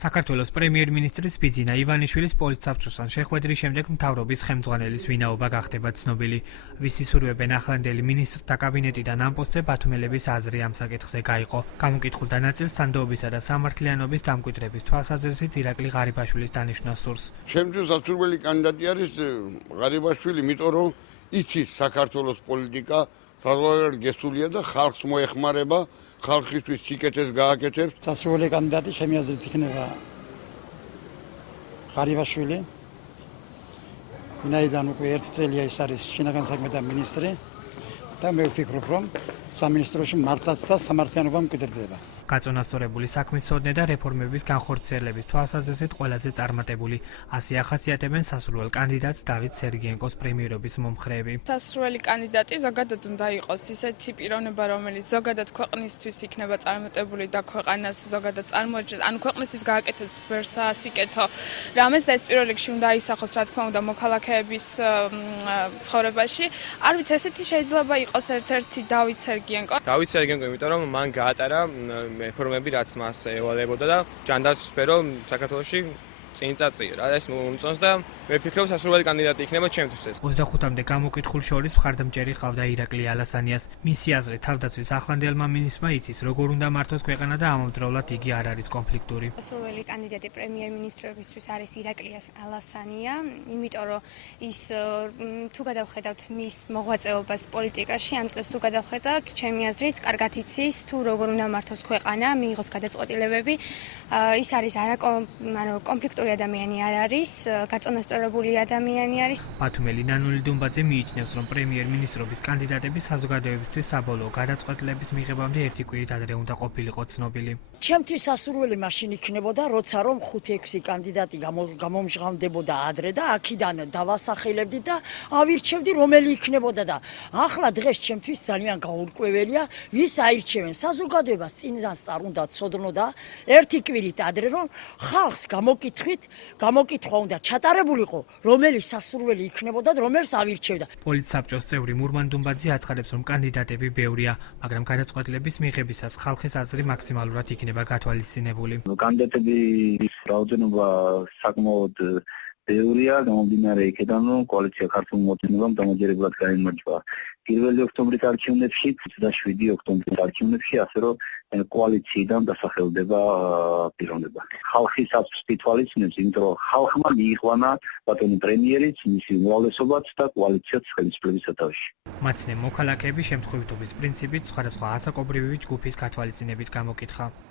საქართველოს პრემიერ-მინისტრის ბიძინა ივანიშვილის პოლიტსაბჭოსთან შეხვედრის შემდეგ მთავრობის ხელმძღვანელის ვინაობა გახდება ცნობილი. ვისის ურვებენ ახლანდელი მინისტრთა კაბინეტიდან ამ პოსტზე ბათუმელების აზრი ამ საკითხზე გაიყო. გამოკითხულთა ნაწილს სანდოობისა და სამართლიანობის დამკვიდრების თვალსაზრისით ირაკლი ღარიბაშვილის დანიშვნა სურს. Შემდგომ სასურველი კანდიდატი არის ღარიბაშვილი, იმიტომ რომ იცის საქართველოს პოლიტიკა საზღვარგარეთ გესულია და ხალხს მოეხმარება, ხალხისთვის სიკეთეს გააკეთებს. სასურველი კანდიდატი ჩემი აზრით იქნება ღარიბაშვილი. ვინაიდან უკვე 1 წელია ის არის შინაგან საქმეთა მინისტრი და მე ვფიქრობ, რომ სამინისტროში მართლაც და სამართლიანობა მკვიდრდება. გაწონასწორებული საქმის ცოდნე და რეფორმების განხორციელების თვალსაზრისით ყველაზე წარმატებული. ასე ახასიათებენ სასურველ კანდიდატს დავით სერგიენკოს პრემიერობის მომხრეები. სასურველი კანდიდატი ზოგადად უნდა იყოს ისეთი პიროვნება, რომელიც ზოგადად ქვეყნისთვის იქნება წარმატებული და ქვეყანას ზოგადად წარმოაჩენს, ან ქვეყნისთვის გააკეთებს ბევრ სასიკეთო რამეს და ეს პირველ რიგში უნდა აისახოს, რა თქმა უნდა, მოქალაქეების ცხოვრებაში. არ ვიცი, ესეთი შეიძლება იყოს ერთ-ერთი დავით სერგიენკო. დავით სერგიენკო, იმიტომ რომ მან გაატარა რეფორმები, რაც მას ევალებოდა და ჯანდაცვის სფერო საქართველოში წინ წაწია. რა ეს მომწონს და მე ვფიქრობ, სასურველი კანდიდატი იქნება ჩემთვის ეს. 25-მდე გამოკითხულ შორის მხარდამჭერი ყავდა ირაკლი ალასანიას. მისი აზრით, თავდაცვის ახლანდელმა მინისტრმა იცის, როგორ უნდა მართოს ქვეყანა და ამავდროულად იგი არ არის კონფლიქტური. სასურველი კანდიდატი პრემიერ-მინისტრობისთვის არის ირაკლი ალასანია, იმიტომ რომ ის თუ გადავხედავთ მის მოღვაწეობას პოლიტიკაში, ამ წლებს თუ გადავხედავთ, ჩემი აზრით, კარგად იცის თუ როგორ უნდა მართოს ქვეყანა, მიიღოს გადაწყვეტილებები. ის არის კონფლიქტური ადამიანი არ არის, გაწონასწორებული ადამიანი არის. ბათუმელი ნანული დუმბაძე მიიჩნევს, რომ პრემიერ-მინისტრობის კანდიდატები საზოგადოებისთვის საბოლოო გადაწყვეტილების მიღებამდე ერთი კვირით ადრე უნდა ყოფილიყო ცნობილი. ჩემთვის სასურველი მაშინ იქნებოდა, როცა რომ 5-6 კანდიდატი გამომჟღავნდებოდა ადრე და აქედან დავასახელებდი და ავირჩევდი, რომელი იქნებოდა და ახლა დღეს ჩემთვის ძალიან გაურკვეველია, ვის აირჩევენ. საზოგადოებას წინასწარ უნდა ცოდნოდა ერთი კვირით ადრე, რომ ხალხს გამოკითხვა უნდა ჩატარებულიყო, რომელი სასურველი იქნებოდა და რომელს ავირჩევდა. პოლიტსაბჭოს წევრი მურმან დუმბაძე აცხადებს, რომ კანდიდატები ბევრია, მაგრამ გადაწყვეტილების მიღებისას ხალხის აზრი მაქსიმალურად იქნება გათვალისწინებული. კანდიდატების რაოდენობა საკმაოდ ბევრია, გამომდინარე იქედან, რომ კოალიცია ქართულ მოწინებამ დამაჯერებლად გაიმარჯვა 1 ოქტომბრის არჩევნებში და 7 ოქტომბრის არჩევნებში, ასე რომ კოალიციიდან დასახელდება პიროვნება. ხალხის აზრს თვალისწინებს, იმიტომ რომ ხალხმა მიიყვანა ბატონი პრემიერიც, მისი უმრავლესობაც და კოალიციაც ხელისუფლების სათავეში. მაცნე მოქალაქეები შემთხვევითობის პრინციპით სხვადასხვა ასაკობრივი ჯგუფის გათვალისწინებით გამოკითხა.